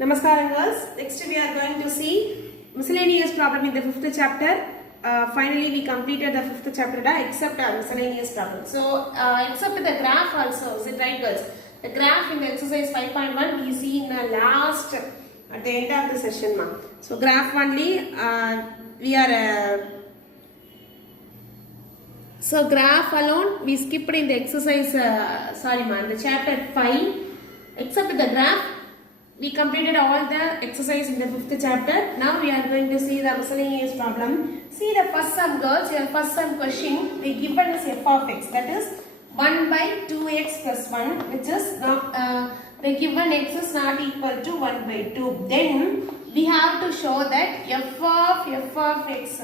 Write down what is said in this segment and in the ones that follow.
Namaskaram girls. Next we are going to see miscellaneous problem in the 5th chapter. Finally we completed the 5th chapter except miscellaneous problem. So except the graph also, is it right girls? The graph in the exercise 5.1 we see in the last at the end of the session ma. So graph only we are so graph alone we skipped in the exercise the chapter 5 except the graph. We completed all the exercise in the 5th chapter. Now we are going to see the miscellaneous problem. See the first sum girls, your first sum question, they given us f of x, that is 1 by 2x plus 1, which is not, the given x is not equal to 1 by 2. Then we have to show that f of x,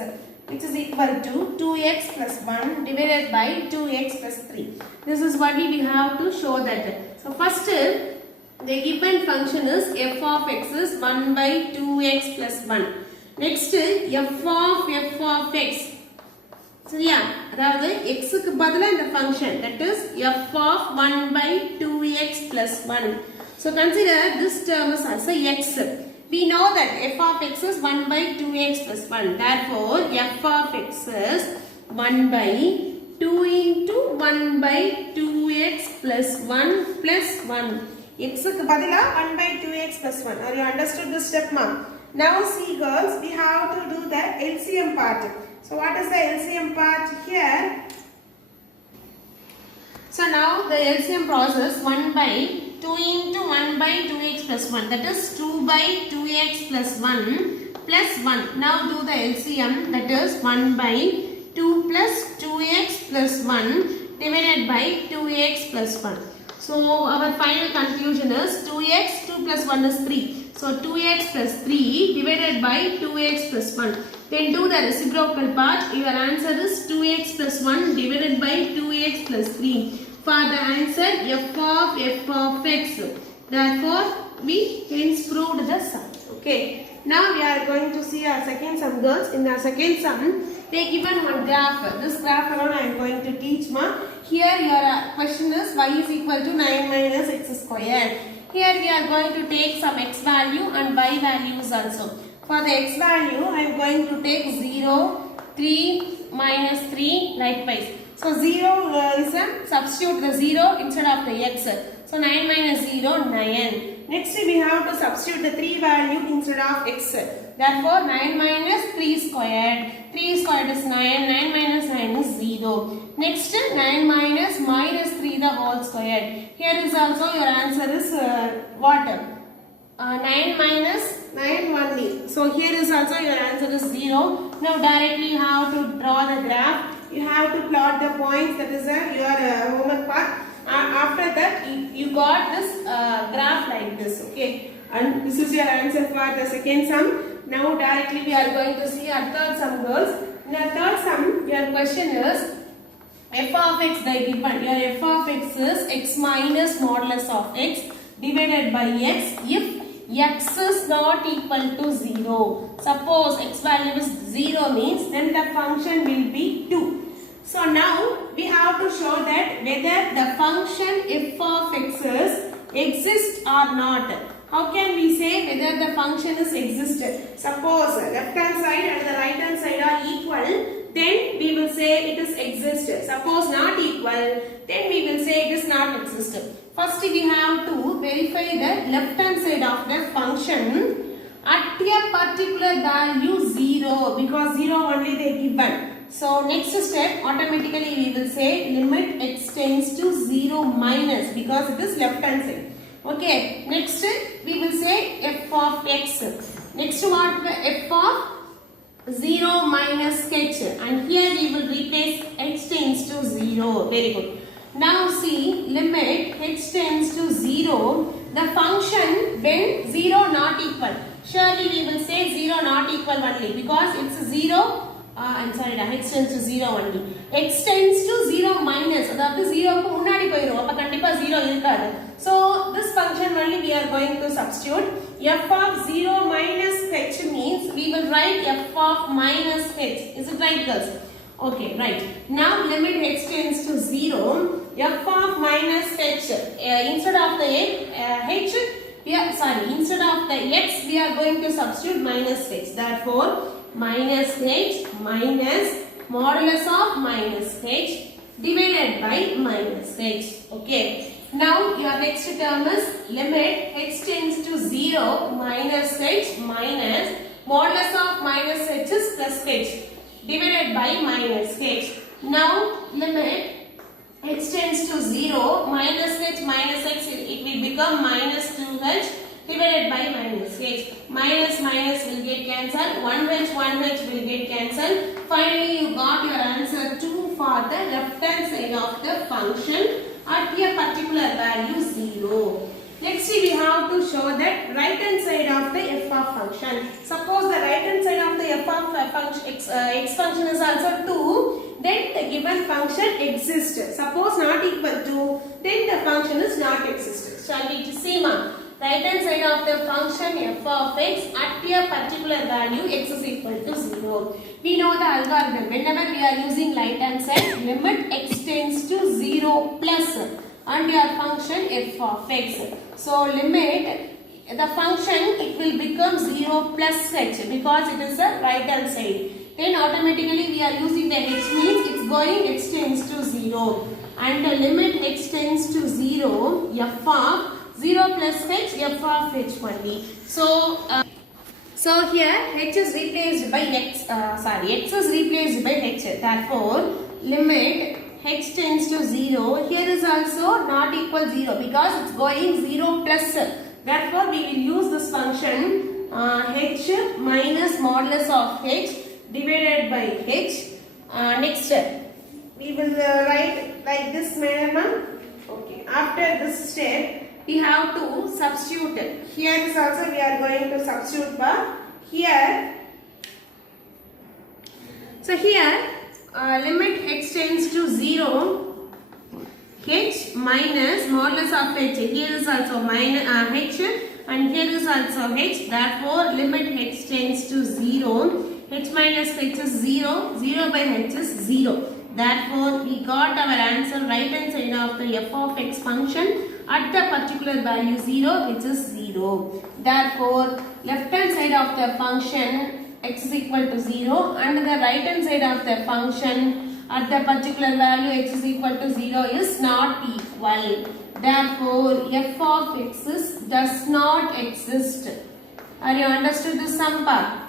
which is equal to 2x plus 1 divided by 2x plus 3. This is what we have to show that. So first, the given function is f of x is 1 by 2x plus 1. Next, f of x. So yeah, that is x க்கு பதிலா இந்த function, that is f of 1 by 2x plus 1. So consider this term is as a x. We know that f of x is 1 by 2x plus 1. Therefore, f of x is 1 by 2 into 1 by 2x plus 1 plus 1. X க்கு பதிலா 1 by 2x plus 1. Are you understood this step ma? Now see girls, we have to do the LCM part. So what is the LCM part here? So now the LCM process 1 by 2 into 1 by 2x plus 1, that is 2 by 2x plus 1 plus 1. Now do the LCM, that is 1 by 2 plus 2x plus 1 divided by 2x plus 1. So our final conclusion is 2x, 2 plus 1 is 3. So 2x plus 3 divided by 2x plus 1. Then do the reciprocal part. Your answer is 2x plus 1 divided by 2x plus 3. For the answer f of x. Therefore we hence proved the sum. Okay. Now we are going to see our second sum girls. In our second sum, they given one graph. This graph alone I am going to teach ma. Here your question is y is equal to 9 minus x square. Here we are going to take some x value and y values also. For the x value I am going to take 0, 3, minus 3 likewise. So 0 is a substitute the 0 instead of the x. So 9 minus 0, 9. Next we have to substitute the 3 value instead of x. Therefore 9 minus 3 squared. 3 squared is 9. 9 minus 9 is 0. Next 9 minus 3 the whole squared. Here is also your answer is what? 9 minus 9 only. So here is also your answer is 0. Now directly you have to draw the graph. You have to plot the points, that is your homework part. After that you got this graph like this, okay, and this is your answer for the second sum. Now directly we are going to see our third sum girls. In the third sum your question is f of x they given. Your f of x is x minus modulus of x divided by x if x is not equal to 0. Suppose x value is 0 means then the function will be 2. So now we have to show that whether the function f of x exists or not. How can we say whether the function is existed? Suppose left hand side and the right hand side are equal, then we will say it is existed. Suppose not equal, then we will say it is not existed. First we have to verify the left hand side of the function at a particular value 0, because 0 only they given. So next step automatically we will say limit x tends to 0 minus, because it is left hand side. Okay, next we will say f of x. Next what? F of 0 minus h, and here we will replace h tends to 0. Very good. Now see limit h tends to 0, the function when 0 not equal. Surely we will say 0 not equal only, because it's 0. I'm sorry, x tends to 0 only. X tends to 0 minus, அதாவது 0 க்கு முன்னாடி போயிடும். அப்ப கண்டிப்பா 0 இருக்காது. So this function only we are going to substitute. F of 0 minus h means we will write f of minus h. Is it right girls? Okay, right. Now limit h tends to 0. F of minus h instead of the h, instead of the x we are going to substitute minus h. Therefore, minus h minus modulus of minus h divided by minus h. Okay. Now your next term is limit h tends to 0 minus h minus modulus of minus h is plus h divided by minus h. Now limit h tends to 0 minus h minus x, it will become minus 2h divided by minus h. Minus minus will get cancelled, 1h will get cancelled. Finally you got your answer 2 for the left hand side of the function at a particular value 0. Next we have to show that right hand side of the f of function. Suppose the right hand side of the f of function x function is also 2, then the given function exists. Suppose not equal to, then the function is not exist. Shall we see ma? Right hand side of the function f of x at a particular value x is equal to 0. We know the algorithm. Whenever we are using right hand side, limit x tends to 0 plus and your function f of x. So limit the function, it will become 0 plus h because it is the right hand side. Then automatically we are using the h means it's going x tends to 0. And the limit x tends to 0 f of 0 plus h f of h only. So here h is replaced by x is replaced by h. Therefore limit h tends to 0. Here is also not equal 0 because it's going 0 plus. Therefore we will use this function h minus modulus of h divided by h. Next we will write like this manner. Okay. After this step we have to substitute. Here is also we are going to substitute bar. Here. So here limit x tends to 0 h minus modulus of h. Here is also minus h and here is also h. Therefore limit h tends to 0. H minus h is 0. 0 by h is 0. Therefore we got our answer right hand side of the f of x function at the particular value 0, which is 0. Therefore left hand side of the function x is equal to 0 and the right hand side of the function at the particular value x is equal to 0 is not equal. Therefore f of x does not exist. Are you understood this sum part?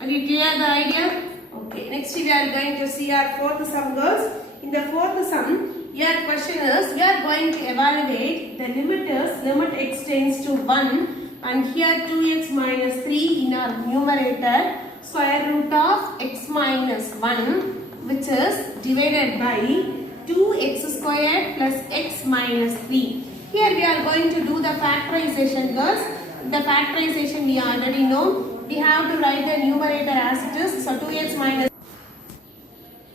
Are you clear the idea? Okay, next we are going to see our fourth sum girls. In the fourth sum, your question is, we are going to evaluate the limiters, limit x tends to 1 and here 2x minus 3 in our numerator, square root of x minus 1 which is divided by 2x squared plus x minus 3. Here we are going to do the factorization girls. The factorization we already know. We have to write the numerator as it is. So 2x minus.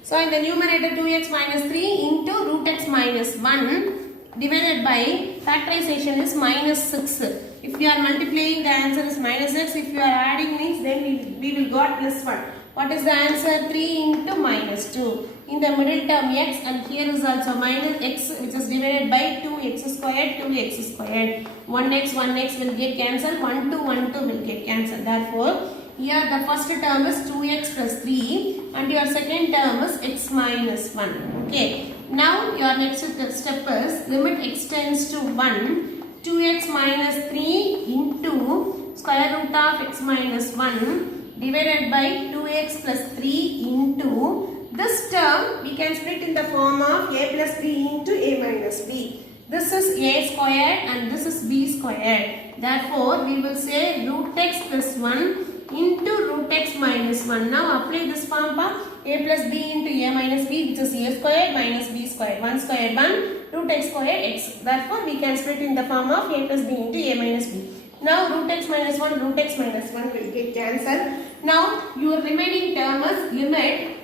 So in the numerator 2x minus 3 into root x minus 1 divided by factorization is minus 6. If you are multiplying, the answer is minus 6. If you are adding means then we will got plus 1. What is the answer? 3 into minus 2. In the middle term x and here is also minus x which is divided by 2x squared 2x squared. 1x will get cancelled. 1 2 will get cancelled. Therefore here the first term is 2x plus 3 and your second term is x minus 1. Okay. Now your next step is limit x tends to 1, 2x minus 3 into square root of x minus 1 divided by 2x plus 3 into this term we can split in the form of a plus b into a minus b. This is a squared and this is b squared. Therefore we will say root x plus 1 into root x minus 1. Now apply this form a plus b into a minus b which is a squared minus b squared. 1 squared 1 root x squared x. Therefore we can split in the form of a plus b into a minus b. Now root x minus 1 will get cancelled. Now your remaining term is limit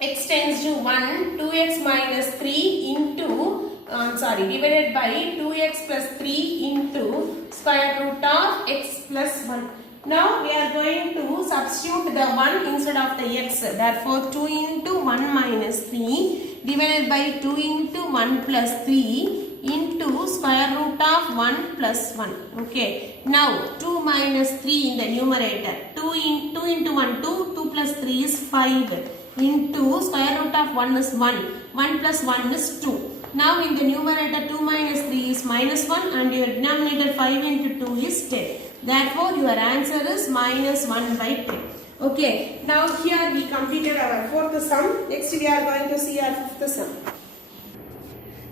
x tends to 1, 2x minus 3 into divided by 2x plus 3 into square root of x plus 1. Now we are going to substitute the 1 instead of the x. Therefore 2 into 1 minus 3 divided by 2 into 1 plus 3 into square root of 1 plus 1. Okay. Now 2 minus 3 in the numerator. 2 into 1, 2. 2 plus 3 is 5. Into square root of 1 is 1. 1 plus 1 is 2. Now in the numerator 2 minus 3 is minus 1 and your denominator 5 into 2 is 10. Therefore your answer is minus 1 by 10. Okay, now here we completed our fourth sum. Next we are going to see our fifth sum.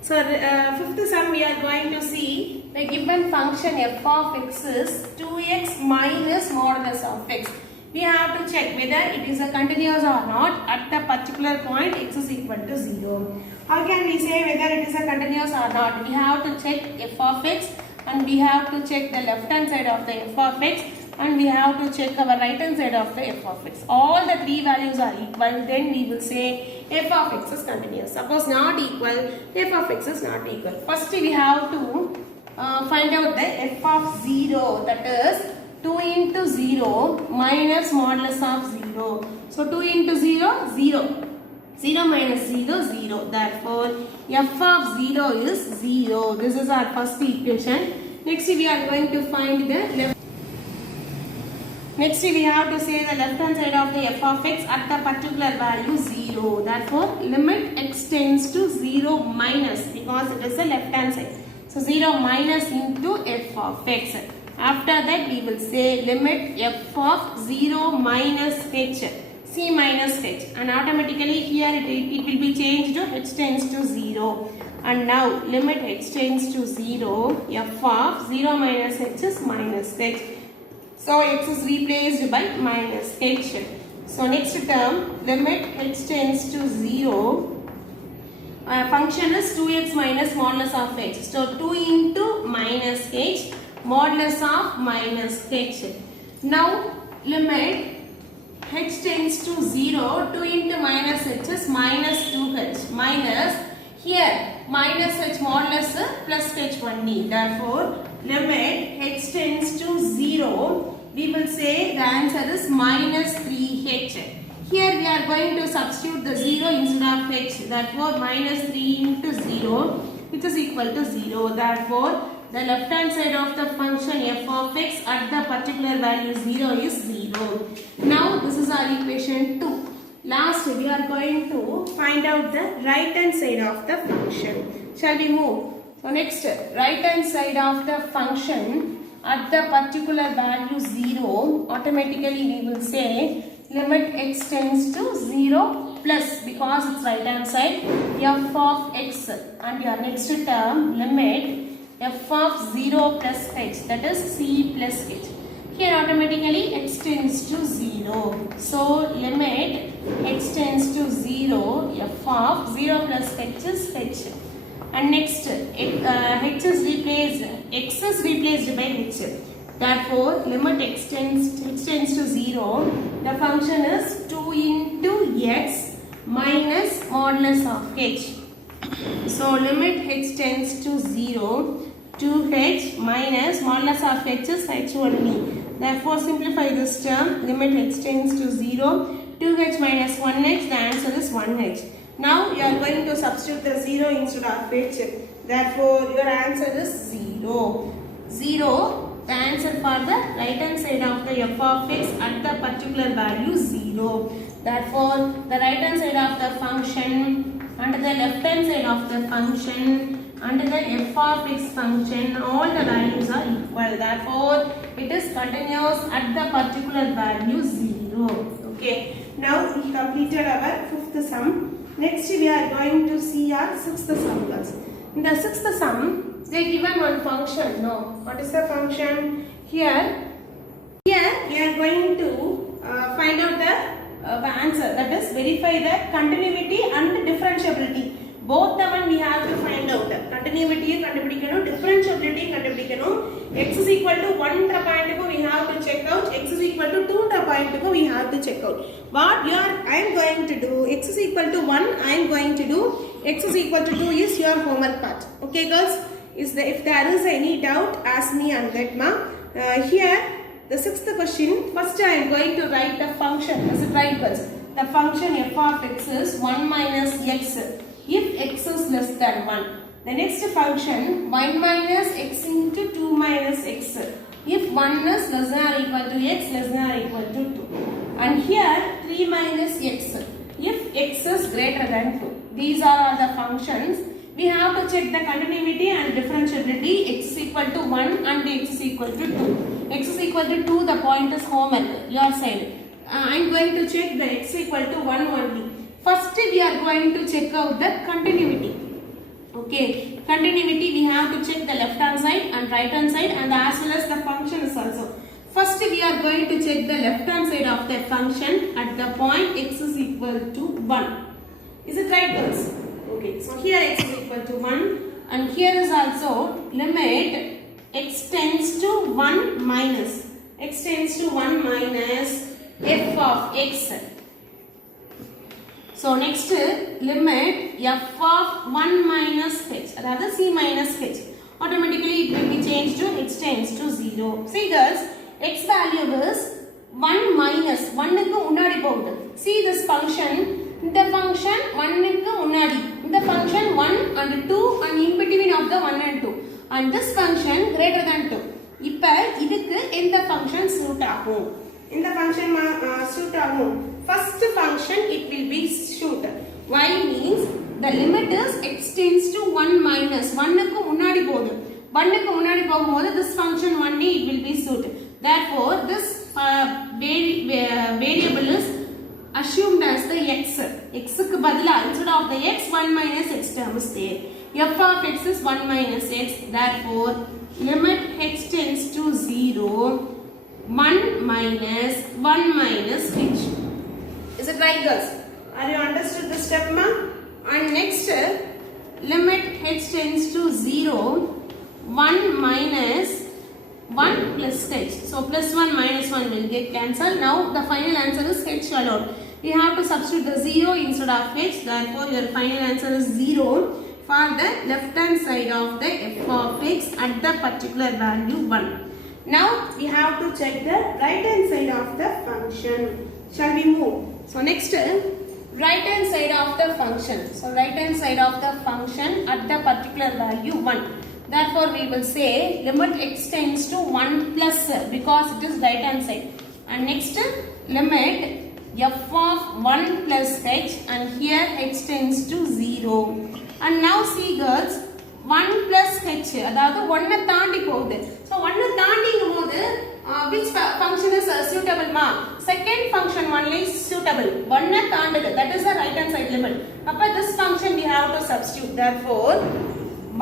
So fifth sum we are going to see the given function f of x is 2x minus modulus of x. We have to check whether it is a continuous or not at the particular point x is equal to 0. How can we say whether it is a continuous or not? We have to check f of x and we have to check the left hand side of the f of x and we have to check our right hand side of the f of x. All the three values are equal, then we will say f of x is continuous. Suppose not equal, f of x is not equal. First we have to find out the f of 0, that is 2 into 0 minus modulus of 0. So 2 into 0, 0. 0 minus 0, 0. Therefore, f of 0 is 0. This is our first equation. Next we are going to find the left. Next we have to say the left hand side of the f of x at the particular value 0. Therefore, limit x tends to 0 minus, because it is the left hand side. So 0 minus into f of x. After that we will say limit f of 0 minus h, c minus h, and automatically here it will be changed to h tends to 0. And now limit h tends to 0, f of 0 minus h is minus h. So x is replaced by minus h. So next term, limit h tends to 0. Function is 2x minus modulus of h. So 2 into minus h modulus of minus h. Now limit h tends to 0. 2 into minus h is minus 2h. Minus here minus h modulus plus h only. Therefore limit h tends to 0. We will say the answer is minus 3h. Here we are going to substitute the 0 instead of h. Therefore minus 3 into 0, which is equal to 0. Therefore the left hand side of the function f of x at the particular value 0 is 0. Now this is our equation 2. Last we are going to find out the right hand side of the function. Shall we move? So next, right hand side of the function at the particular value 0, automatically we will say limit x tends to 0 plus, because it's right hand side, f of x, and your next term limit f of 0 plus h, that is c plus h. Here automatically x tends to 0. So limit x tends to 0, f of 0 plus h is h. And next h is replaced, x is replaced by h. Therefore limit x tends to 0. The function is 2 into x minus modulus of h. So limit h tends to 0. 2h minus modulus of h is h only. Therefore simplify this term. Limit h tends to 0. 2h minus 1h. The answer is 1h. Now you are going to substitute the 0 instead of h. Therefore your answer is 0. 0. The answer for the right hand side of the f of x at the particular value 0. Therefore the right hand side of the function and the left hand side of the function and the f of x function, all the values are equal. Therefore it is continuous at the particular value 0. Okay. Now we completed our fifth sum. Next we are going to see our sixth sum. In the sixth sum, they given one function. No, what is the function? Here we are going to find out the answer, that is verify the continuity and differentiability. Both the one we have to find out. Continuity கண்டுபிடிக்கணும், differentiability கண்டுபிடிக்கணும். X is equal to 1 point we have to check out. X is equal to 2 point we have to check out. What I am going to do, x is equal to 1, I am going to do. X is equal to 2 is your homework part. Okay girls, if there is any doubt, ask me on that ma. Here the sixth question, first I am going to write the function. Is it right girls? The function f of x is 1 minus x if x is less than 1. The next function 1 minus x into 2 minus x. if 1 is less than or equal to x less than or equal to 2. And here 3 minus x if x is greater than 2. These are all the functions. We have to check the continuity and differentiability. X is equal to 1 and x is equal to 2. X is equal to 2, the point is homework, your side. I am going to check the x equal to 1 only. First we are going to check out the continuity. Okay, continuity we have to check the left hand side and right hand side and as well as the functions also. First we are going to check the left hand side of the function at the point x is equal to 1. Is it right, girls? Okay, so here x is equal to 1 and here is also limit x tends to 1 minus f of x. So next limit f of 1 minus h, rather c minus h. Automatically it will be changed to x tends to 0. See girls, x value is 1 minus 1 க்கு முன்னாடி போகுது. See this function, இந்த function 1 க்கு முன்னாடி, இந்த function 1 and 2 and in between of the 1 and 2 and this function greater than 2. இப்ப இதுக்கு எந்த function suit ஆகும்? இந்த function suit ஆகும். First function it will be suit. Why means the limit is x tends to 1 minus 1 க்கு முன்னாடி போகுது. 1 க்கு முன்னாடி போகும்போது this function only it will be suit. Therefore this variable is assumed as the x. X க்கு பதிலா instead of the x 1 minus x term is there. F of x is 1 minus x. Therefore limit x tends to 0 1 minus h. Is it right, girls? Are you understood the step, ma? And next limit h tends to 0 1 minus 1 plus h. So plus 1 minus 1 will get cancelled. Now the final answer is h alone. We have to substitute the 0 instead of h. Therefore your final answer is 0 for the left hand side of the f of x at the particular value 1. Now we have to check the right hand side of the function. Shall we move? So next right hand side of the function. So right hand side of the function at the particular value 1. Therefore we will say limit x tends to 1 plus because it is right hand side. And next limit f of 1 plus h and here h tends to 0. And now see girls, 1 plus h அதாவது 1 தாண்டி போகுது. So 1 தாண்டிங்கும் போது which function is suitable, ma? Second function only is suitable. 1 தாண்டுது, that is the right hand side limit. அப்ப this function we have to substitute. Therefore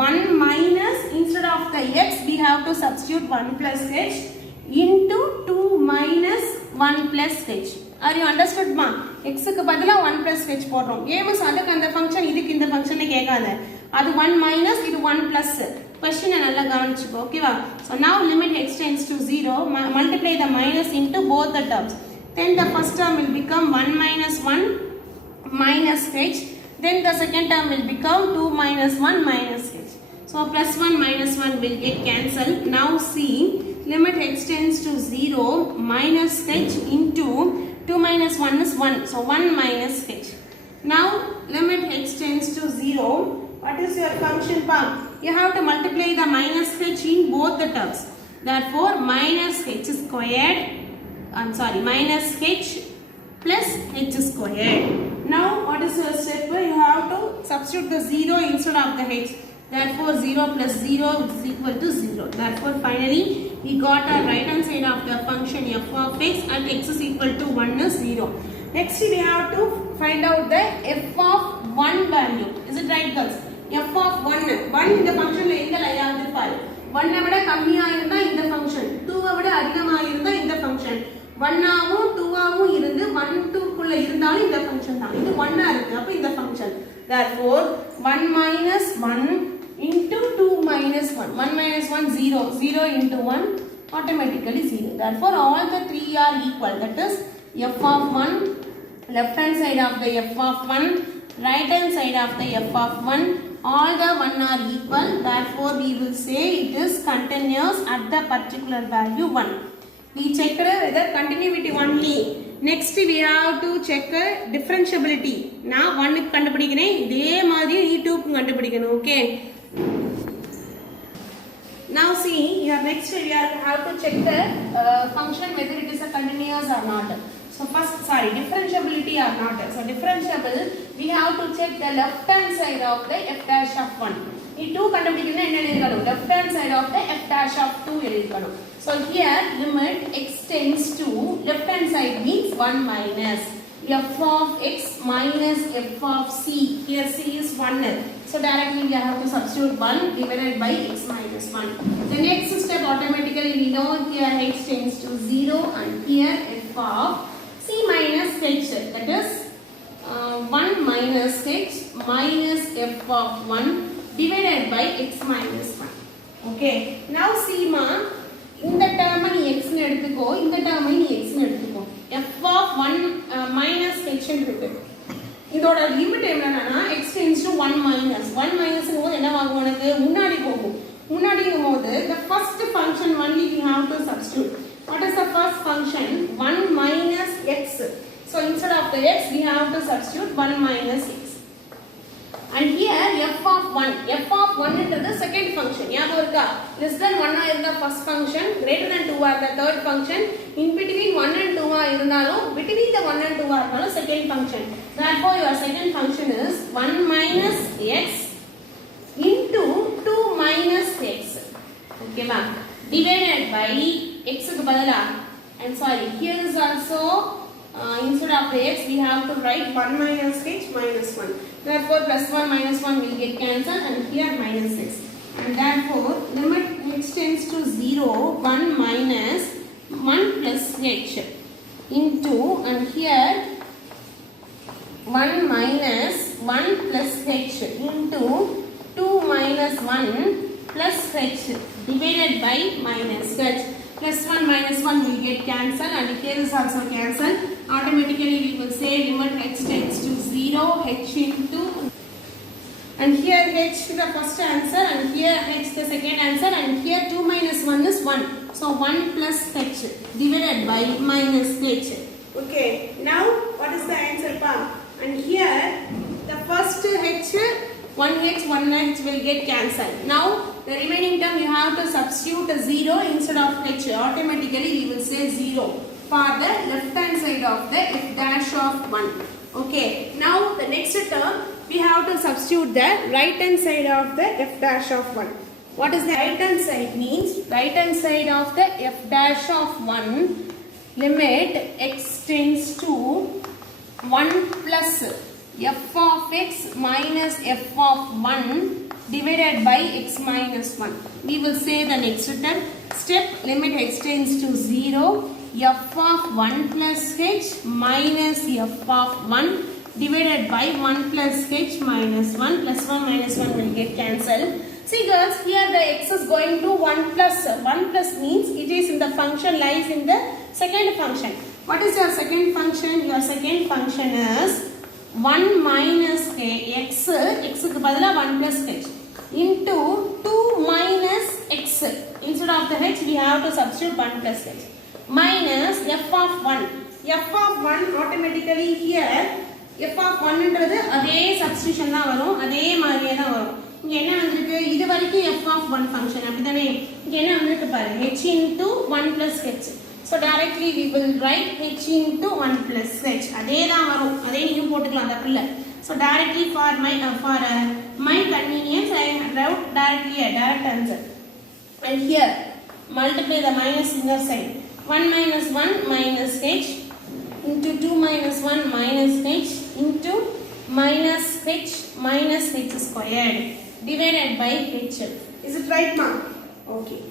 1 minus, instead of the x we have to substitute 1 plus h into 2 minus 1 plus h. Are you understood, ma? x க்கு பதிலா 1 plus h போடுறோம். Amos அதுக்கு அந்த function இதுக்கு இந்த ஃபங்க்ஷனை கேட்காத. அது 1 minus இது 1 plus. Question நல்லா கவனிச்சுக்கோ, ஓகேவா? So now limit x tends to 0, multiply the minus into both the terms. Then the first term will become 1 minus 1 minus h. Then the second term will become 2 minus 1 minus h. So plus 1 minus 1 will get cancelled. Now see, limit x tends to 0 minus h into 2 minus 1 is 1. So 1 minus h. Now limit x tends to 0. What is your function, pa? You have to multiply the minus h in both the terms. Therefore minus h squared, minus h plus h squared. Now what is your step? You have to substitute the 0 instead of the h. Therefore 0 plus 0 is equal to 0. Therefore finally we got our right hand side of the function f of x and x is equal to 1 is 0. Next we have to find out the f of 1 value. Is it right, girls? f of 1 in the function la enga layavudhu paru. 1 விட கம்மியா இருந்தா இந்த function, 2 விட அதிகமா இருந்தா இந்த function, 1 ஆவும் 2 ஆவும் இருந்து 1 2 குள்ள இருந்தாலும் இந்த ஃபங்க்ஷன் தான். இது 1 ஆ இருக்கு, அப்ப இந்த function. Therefore 1 minus 1 into 2 minus 1. 1 minus 1 0. 0 into 1 automatically 0. Therefore all the three are equal. That is f of 1, left hand side of the f of 1, right hand side of the f of 1, all the 1 are equal. Therefore we will say it is continuous at the particular value 1. We check whether continuity only. Next we have to check differentiability. Now 1 க்கு கண்டுபிடிக்கிறேன், இதே மாதிரி e2 க்கு கண்டுபிடிக்கணும். Okay, Now see, your next we are have to check the function whether it is a continuous or not. So first, differentiability or not. So differentiable, we have to check the left hand side of the f dash of 1. This 2 kandupidikana left hand side of the f dash of 2 So here limit x tends to left hand side means 1 minus f of x minus f of c. Here c is 1. So directly we have to substitute 1 divided by x minus 1. The next step automatically we know here x tends to 0 and here f of c minus h, that is 1 minus h minus f of 1 divided by x minus 1. Okay. Now see ma, in the term ni x nu eduthuko, in the term ni x nu eduthuko. f of 1 minus h irukku. இதோட limit என்னன்னா x tends to 1 minus போது என்ன ஆகும் உனக்கு முன்னாடி போகும். முன்னாடிங்கும்போது the first function only we have to substitute. What is the first function? 1 minus x. So instead of the x we have to substitute 1 minus x. And here f of 1 is the second function. ஞாபகம் இருக்கா? Less than 1 is the first function, greater than 2 are the third function, in between 1 and 2 are இருந்தாலும் between the 1 and 2 are இருந்தாலும் second function. Therefore your second function is 1 minus x into 2 minus x. Okay ma? Divided by x க்கு பதிலா, and sorry, here is also instead of the x we have to write 1 minus h minus 1. Therefore plus 1 minus 1 will get cancelled and here minus x. And therefore limit h tends to 0, 1 minus 1 plus h into, and here 1 minus 1 plus h into 2 minus 1 plus h divided by minus h. Plus 1 minus 1 will get cancelled and here is also cancelled. Automatically we will say limit h tends to 0, h into, and here h is the first answer and here h the second answer, and here 2 minus 1 is 1. So 1 plus h divided by minus h. Okay, now what is the answer pa? And here the first h, 1h, 1h will get cancelled. Now the remaining term you have to substitute a 0 instead of h. Automatically we will say 0 for the left hand side of the f dash of 1. Okay, now the next term we have to substitute the right hand side of the f dash of 1. What is the right hand side? Means right hand side of the f dash of 1, limit x tends to 1 plus f of x minus f of 1 divided by x minus 1. We will say the next step, limit x tends to 0, f of 1 plus h minus f of 1 divided by 1 plus h minus 1. Plus 1 minus 1 will get cancelled. See girls, here the x is going to 1 plus. 1 plus means it is in the function, lies in the second function. What is your second function? Your second function is 1 minus x, x க்கு பதிலா 1 plus h into 2 minus x. Instead of the h we have to substitute 1 plus h minus f of 1. f of 1 automatically here f of 1 ன்றது அதே substitution தான் வரும், அதே மாதிரியே தான் வரும். இங்க என்ன வந்திருக்கு? இது வரைக்கும் f of 1 function அப்படிதானே? இங்க என்ன வந்திருக்கு பாரு, h into 1 plus h. So directly we will write h into 1 plus h. அதே தான் வரும், அதே நீங்க போட்டுக்கலாம் தப்பில்ல. So directly for my convenience I wrote directly a direct answer. And here multiply the minus inner side. 1 minus 1 minus h into 2 minus 1 minus h into minus h squared divided by h. Is it right ma? Okay.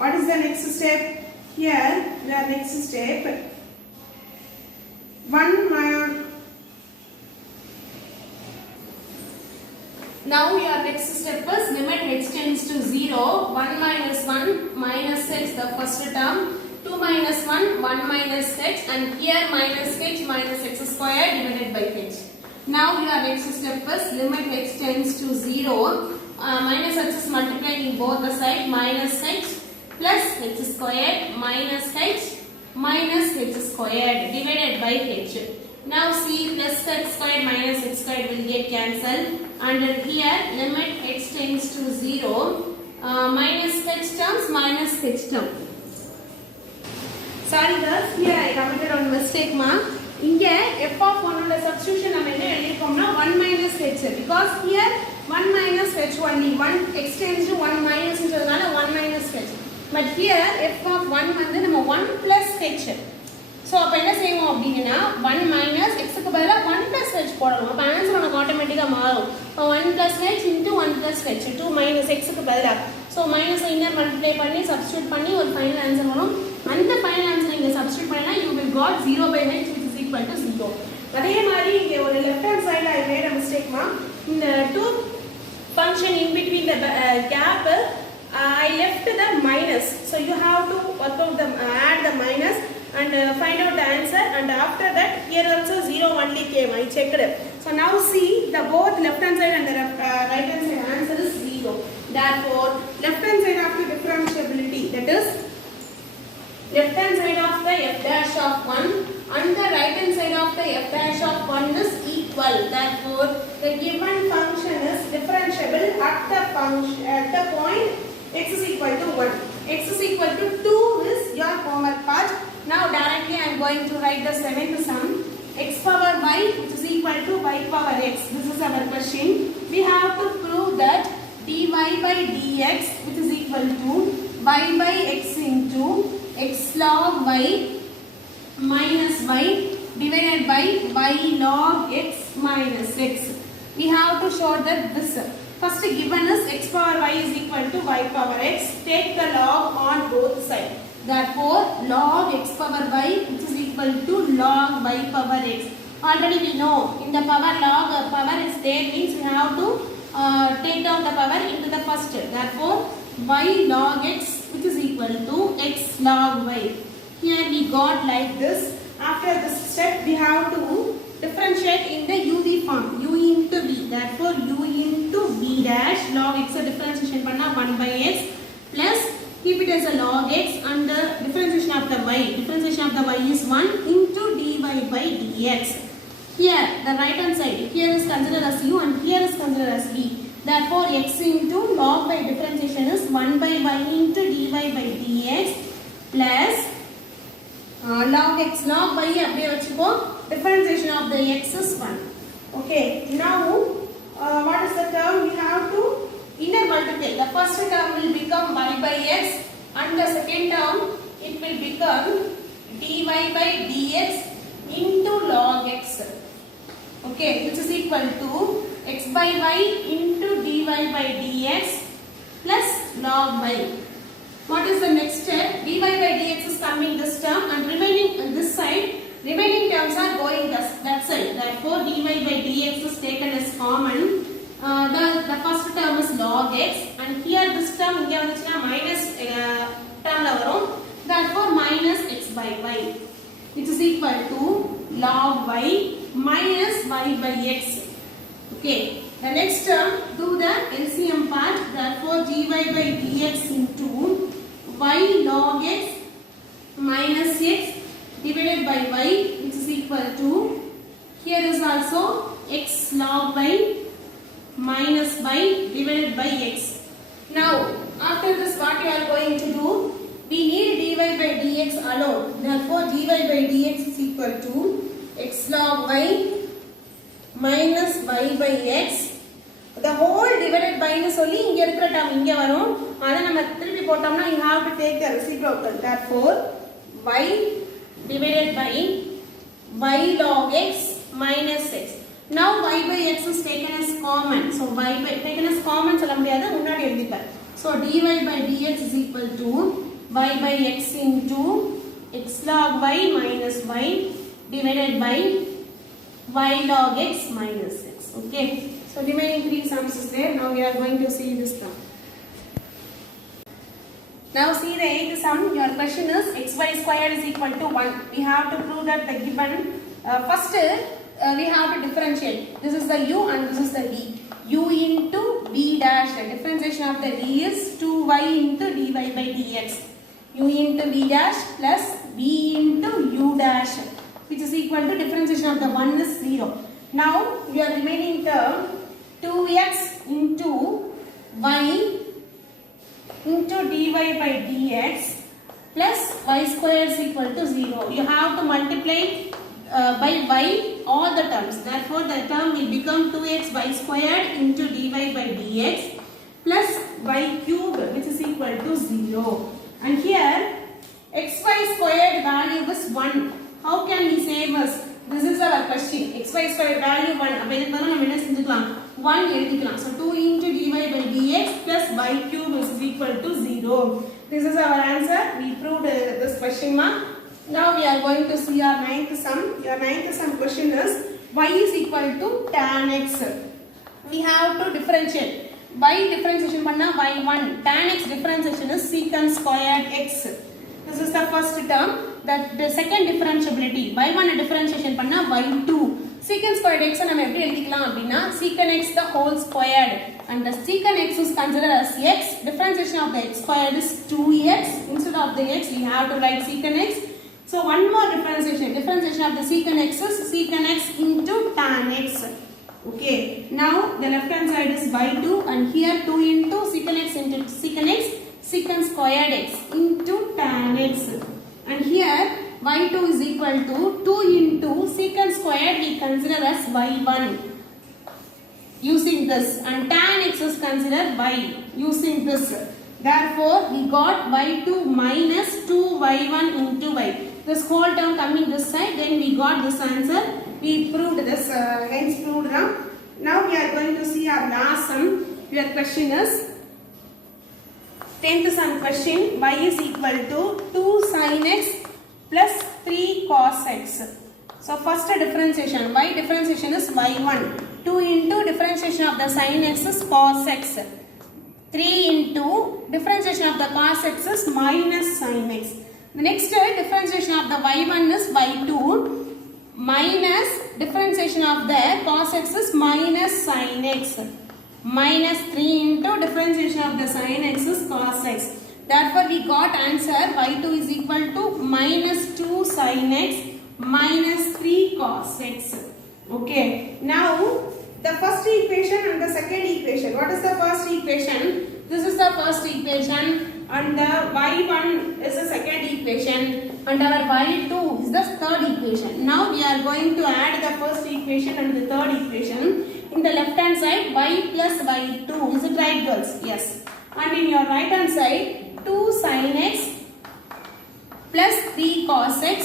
What is the next step? Here the next step, 1 minus. Now your next step is limit h tends to 0, 1 minus 1 minus h the first term, 2 minus 1 1 minus h, and here minus h minus x squared divided by h. Now your next step is limit h tends to 0, minus h is multiplied in both the side, minus h plus h squared minus h squared divided by h. Now see, plus h squared minus h squared will get cancelled, and here limit h tends to 0, minus h term. Sorry girls, here I committed on mistake ma. இங்க f of 1 உள்ள substitution நம்ம என்ன எழுதிருக்கோம்னா 1 minus h, because here 1 minus h only, 1 extends to 1 minus ன்றதுனால 1 minus h, but here f of 1 வந்து நம்ம 1 plus h. So அப்ப என்ன செய்வோம் அப்படினா 1 minus x க்கு பதிலா 1 plus h போடணும். அப்ப ஆன்சர் நமக்கு ஆட்டோமேட்டிக்கா மாறும். 1 plus h into 1 plus h, 2 minus x க்கு பதிலா. So minus இன்னர் மல்டிப்ளை பண்ணி சப்ஸ்டிட்யூட் பண்ணி ஒரு ஃபைனல் ஆன்சர் வரும். அந்த ஃபைனல் ஆன்சர் நீங்க சப்ஸ்டிட்யூட் பண்ணா you will got 0 by h which is equal to 0. அதே மாதிரி இங்க ஒரு left hand side I made a mistake ma. இந்த 2 function in between the gap I left the minus. So you have to work out the add the minus and find out the answer, and after that here also 0 only came. I checked. So now see the both left hand side and the right hand side answer is 0. Therefore left hand side of the differentiability, that is left hand side of the f dash of 1 and the right hand side of the f dash of 1 is equal. Therefore the given function is differentiable at the function at the point x is equal to 1. X is equal to 2 is your homework part. Now directly I am going to write the seventh sum. X power y which is equal to y power x. This is our question. We have to prove that dy by dx which is equal to y by x into x log y minus y divided by y log x minus x. We have to show that this first given is x power y is equal to y power x. Take the log on both sides. Therefore log x power y which is equal to log y power x. Already we know in the power log power is there means we have to take down the power into the first. Therefore y log x which is equal to x log y. Here we got like this. After this step we have to differentiate in the uv form, u into v. Therefore u into v dash log x differentiation panna 1 by x plus keep it as a log x and the differentiation of the y. Differentiation of the y is 1 into dy by dx. Here the right hand side, here is considered as u and here is considered as v. Therefore x into log by differentiation is 1 by y into dy by dx plus log x log y அப்படியே வச்சுக்கோ, differentiation of the x is 1. Okay, now what is the term? We have to inner multiply. The first term will become y by x and the second term it will become dy by dx into log x. Okay, which is equal to x by y into dy by dx plus log y. What is the next step? Dy by dx is coming this term and remaining on this side, remaining terms are going that side. Therefore dy by dx is taken as common. The first term is log x and here this term இங்க வந்துச்சுனா minus termல வரும். Therefore minus x by y which is equal to log y minus y by x. Okay, the next term do the LCM part. Therefore dy by dx into y log x minus x divided by y which is equal to, here is also x log y minus y divided by x. Now after this what you are going to do? We need dy by dx alone. Therefore dy by dx is equal to x log y minus y by x. The whole divided by னு சொல்லி இங்க இருக்கிற term இங்க வரும். அத நம்ம திருப்பி போட்டோம்னா you have to take the reciprocal. Therefore y divided by y log x minus x. Now y by x is taken as common. So y by taken as common சொல்ல முடியாது, முன்னாடி எழுதிப்பேன். So dy by dx is equal to y by x into x log y minus y divided by y log x minus x. Okay, so remaining three sums is there. Now we are going to see this term. Now see the eighth sum. Your question is xy squared is equal to 1. We have to prove that the given first we have to differentiate. This is the u and this is the v. U into v dash. The differentiation of the v is 2y into dy by dx. U into v dash plus v into u dash which is equal to differentiation of the 1 is 0. Now your remaining term 2x into y into dy by dx plus y square is equal to 0. You have to multiply by y all the terms. Therefore, the term will become 2x y squared into dy by dx plus y cube, which is equal to 0. And here xy squared value is 1. How can we save us? This is our question. Xy squared value 1. அப்ப இதுக்கு பதிலா நம்ம என்ன செஞ்சுக்கலாம்? 1 எழுதிக்கலாம். So 2 into dy by dx plus y cube is equal to 0. This is our answer. We proved this question mark. Now we are going to see our ninth sum. Your ninth sum question is y is equal to tan x. We have to differentiate. Y differentiation panna y1. Tan x differentiation is secant squared x. This is the first term. That the second differentiability. Y1 differentiation panna y2. Secant squared x நம்ம எப்படி எழுதிக்கலாம் அப்படினா secant x the whole squared, and the secant x is considered as x. Differentiation of the x squared is 2x. Instead of the x we have to write secant x. So one more differentiation. Differentiation of the secant x is secant x into tan x. Okay. Now the left hand side is y2, and here 2 into secant x into secant x, secant squared x into tan x. And here y2 is equal to 2 into secant squared we consider as y1 using this, and tan x is considered y using this. Therefore, we got y2 minus 2y1 into y. This whole term coming this side, then we got this answer. We proved this, hence proved now. Now we are going to see our last sum. Your question is 10th sum question. Y is equal to 2 sin x plus 3 cos x. So first differentiation. Y differentiation is y1. 2 into differentiation of the sin x is cos x. 3 into differentiation of the cos x is minus sin x. The next differentiation of the y1 is y2 minus differentiation of the cos x is minus sin x. Minus 3 into differentiation of the sin x is cos x. Therefore, we got answer y2 is equal to minus 2 sin x minus 3 cos x. Okay. Now, the first equation and the second equation. What is the first equation? This is the first equation, and the y1 is the second equation, and our y2 is the third equation. Now, we are going to add the first equation and the third equation. In the left hand side, y plus y2. Is it right, girls? Yes. And in your right hand side, 2 sin x plus 3 cos x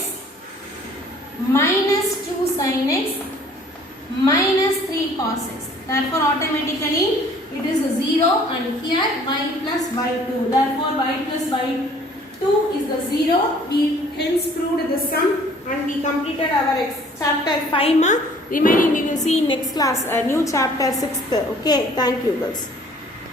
minus 2 sin x minus 3 cos x. Therefore, automatically it is 0, and here y plus y2. Therefore, y plus y2 is the 0. We hence proved the sum, and we completed our chapter 5 mark. Remaining we will see in next class, new chapter 6th. Okay, thank you girls.